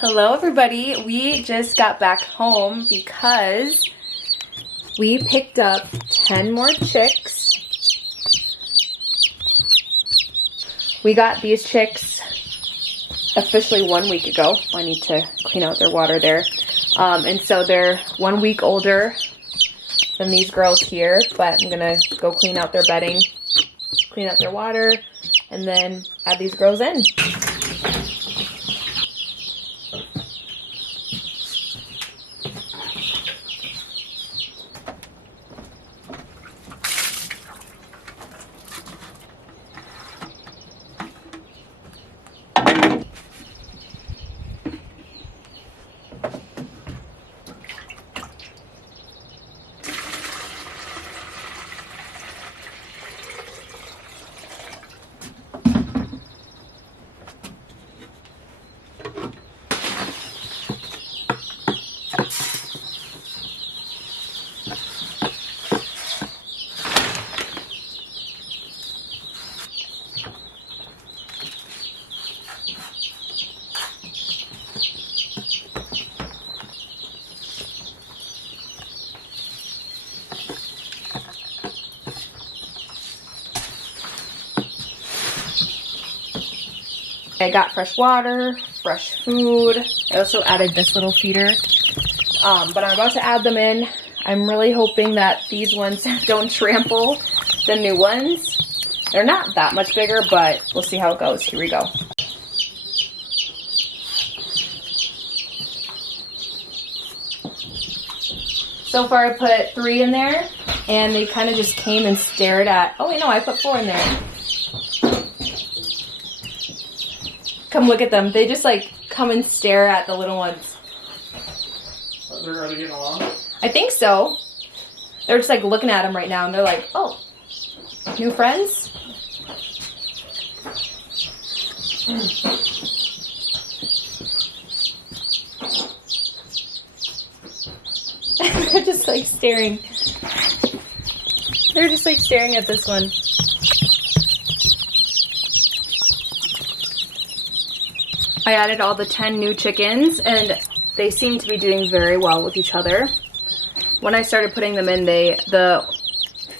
Hello everybody, we just got back home because we picked up 10 more chicks. We got these chicks officially 1 week ago. I need to clean out their water there. And so they're 1 week older than these girls here, but I'm gonna go clean out their bedding, clean out their water, and then add these girls in. I got fresh water, fresh food. I also added this little feeder, but I'm about to add them in. I'm really hoping that these ones don't trample the new ones. They're not that much bigger, but we'll see how it goes. Here we go. So far I put 3 in there, and they kind of just came and stared at, oh wait, no, I put 4 in there. Come look at them. They just like come and stare at the little ones. They're already getting along? I think so. They're just like looking at them right now and they're like, oh, new friends? They're just like staring. They're just like staring at this one. I added all the 10 new chickens and they seem to be doing very well with each other. When I started putting them in, the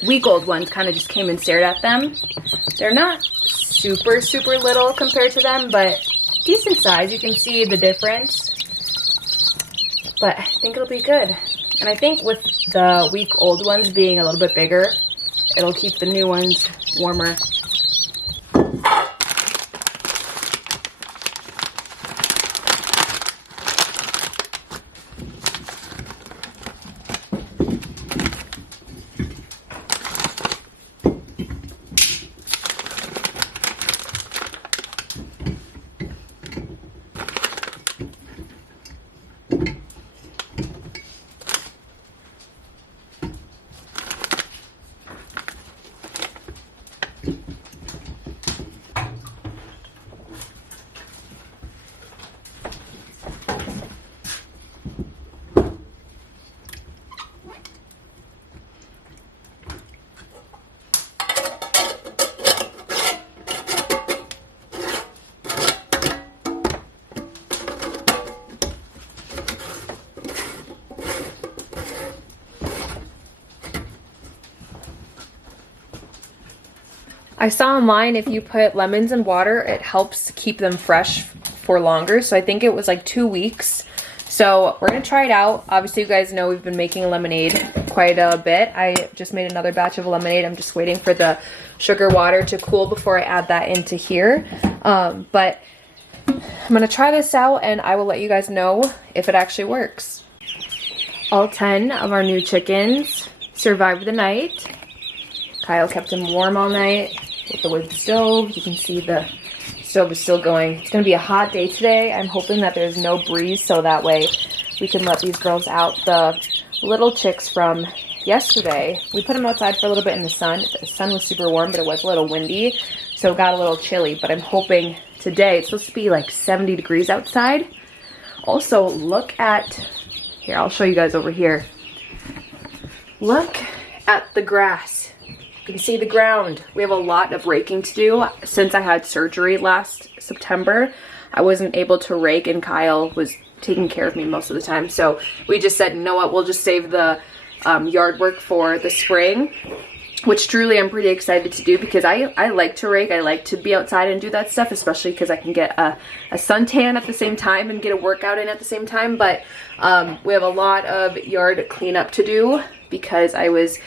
week-old ones kind of just came and stared at them. They're not super little compared to them, but decent size. You can see the difference. But I think it'll be good. And I think with the week-old ones being a little bit bigger, it'll keep the new ones warmer. I saw online if you put lemons in water, it helps keep them fresh for longer. So I think it was like 2 weeks. So we're gonna try it out. Obviously you guys know we've been making lemonade quite a bit. I just made another batch of lemonade. I'm just waiting for the sugar water to cool before I add that into here. But I'm gonna try this out and I will let you guys know if it actually works. All 10 of our new chickens survived the night. Kyle kept them warm all night with the wood stove. You can see the stove is still going. It's going to be a hot day today. I'm hoping that there's no breeze so that way we can let these girls out. The little chicks from yesterday, we put them outside for a little bit in the sun. The sun was super warm, but it was a little windy, so it got a little chilly. But I'm hoping today, it's supposed to be like 70 degrees outside. Also, look at, here, I'll show you guys over here. Look at the grass. You can see the ground. We have a lot of raking to do. Since I had surgery last September, I wasn't able to rake, and Kyle was taking care of me most of the time. So we just said, you know what, we'll just save the yard work for the spring, which truly I'm pretty excited to do, because I like to rake. I like to be outside and do that stuff, especially because I can get a suntan at the same time and get a workout in at the same time. But we have a lot of yard cleanup to do because I was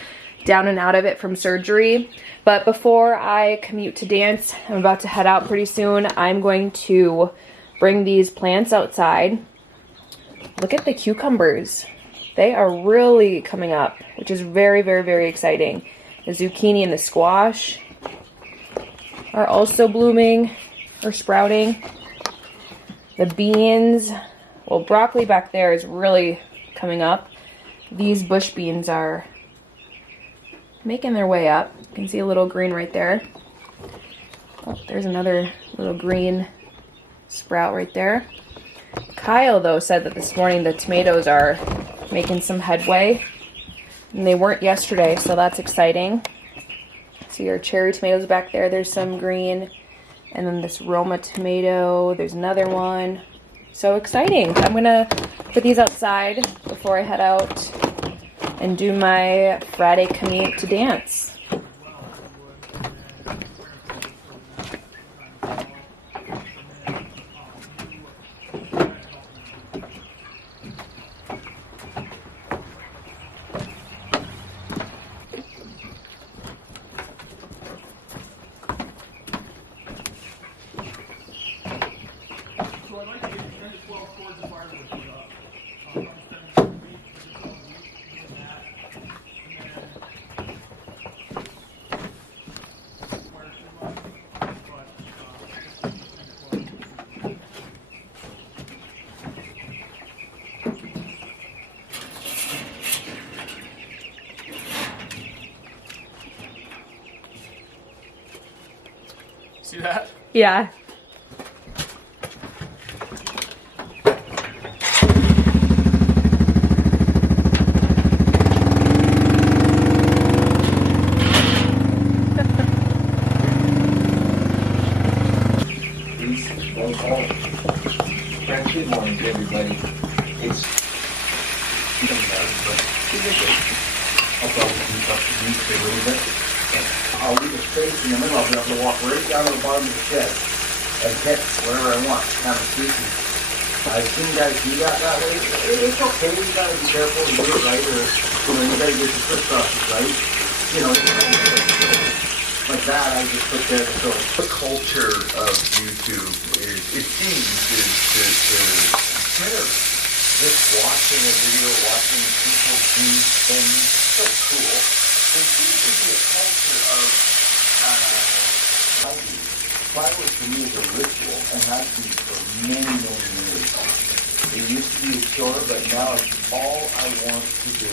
down and out of it from surgery. But before I commute to dance, I'm about to head out pretty soon. I'm going to bring these plants outside. Look at the cucumbers. They are really coming up, which is very, very, very exciting. The zucchini and the squash are also blooming or sprouting. The beans, well, broccoli back there is really coming up. These bush beans are making their way up. You can see a little green right there. Oh, there's another little green sprout right there. Kyle, though, said that this morning the tomatoes are making some headway, and they weren't yesterday, so that's exciting. See your cherry tomatoes back there, there's some green, and then this Roma tomato, there's another one. So exciting. I'm gonna put these outside before I head out and do my Friday commute to dance. See that? Yeah. Good morning to everybody. It's I'll probably keep up the news a little bit. And I'll leave a space in the middle. I'll be able to walk right down to the bottom of the shed and hit wherever I want, kind of sneaky. I've seen guys do that way. It's okay. You gotta be careful and do it right, or you gotta get your crisscrosses right. Like that, I just put there to show. The culture of YouTube it seems to kind of just watching a video, watching people do things, so cool. There seems to be a culture of Fireworks to me is a ritual and has been for many, many years. It used to be a chore, but now it's all I want to do.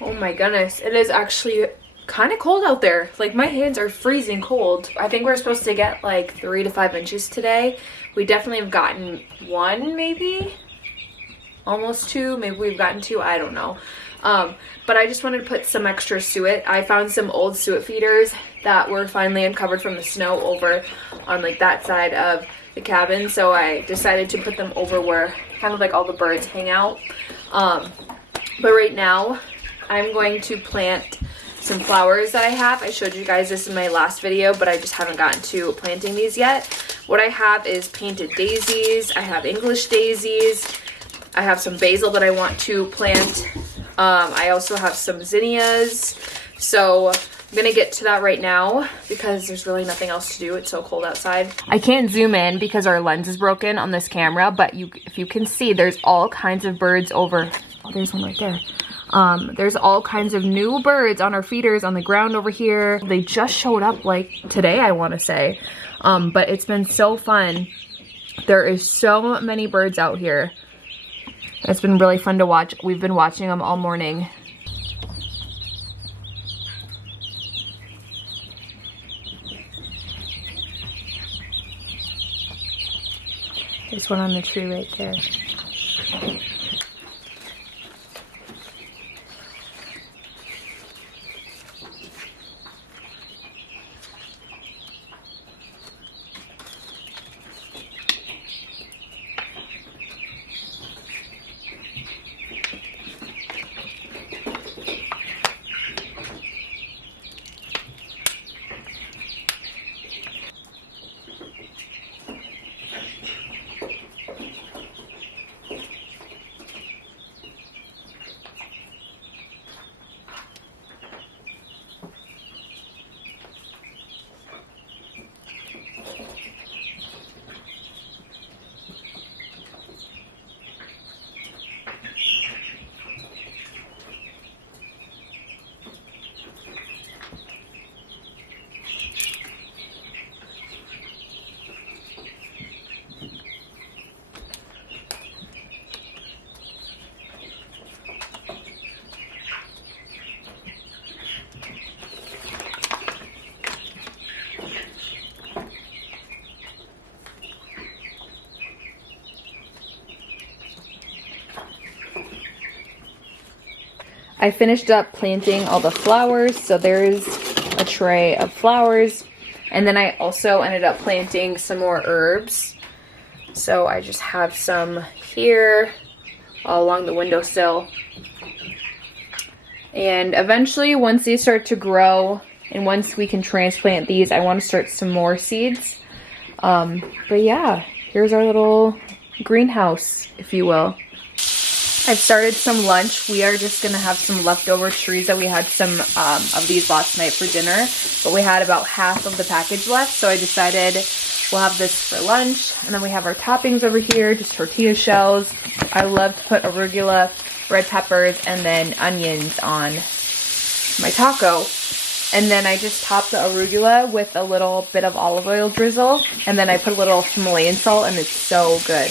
Oh my goodness, it is actually kind of cold out there. Like my hands are freezing cold. I think we're supposed to get like 3 to 5 inches today. We definitely have gotten 1, maybe almost 2, maybe we've gotten 2, I don't know. But I just wanted to put some extra suet. I found some old suet feeders that were finally uncovered from the snow over on like that side of the cabin, so I decided to put them over where kind of like all the birds hang out. But right now I'm going to plant some flowers that I have. I showed you guys this in my last video, but I just haven't gotten to planting these yet. What I have is painted daisies, I have English daisies, I have some basil that I want to plant. I also have some zinnias. So I'm gonna get to that right now because there's really nothing else to do. It's so cold outside. I can't zoom in because our lens is broken on this camera, but if you can see, there's all kinds of birds over. Oh, there's one right there. There's all kinds of new birds on our feeders on the ground over here. They just showed up like today, I want to say. But it's been so fun. There is so many birds out here. It's been really fun to watch. We've been watching them all morning. There's one on the tree right there. I finished up planting all the flowers, so there's a tray of flowers. And then I also ended up planting some more herbs. So I just have some here all along the windowsill. And eventually, once these start to grow and once we can transplant these, I want to start some more seeds. But yeah, here's our little greenhouse, if you will. I've started some lunch. We are just gonna have some leftover trees that we had some of these last night for dinner, but we had about half of the package left, so I decided we'll have this for lunch. And then we have our toppings over here, just tortilla shells. I love to put arugula, red peppers, and then onions on my taco. And then I just top the arugula with a little bit of olive oil drizzle, and then I put a little Himalayan salt, and it's so good.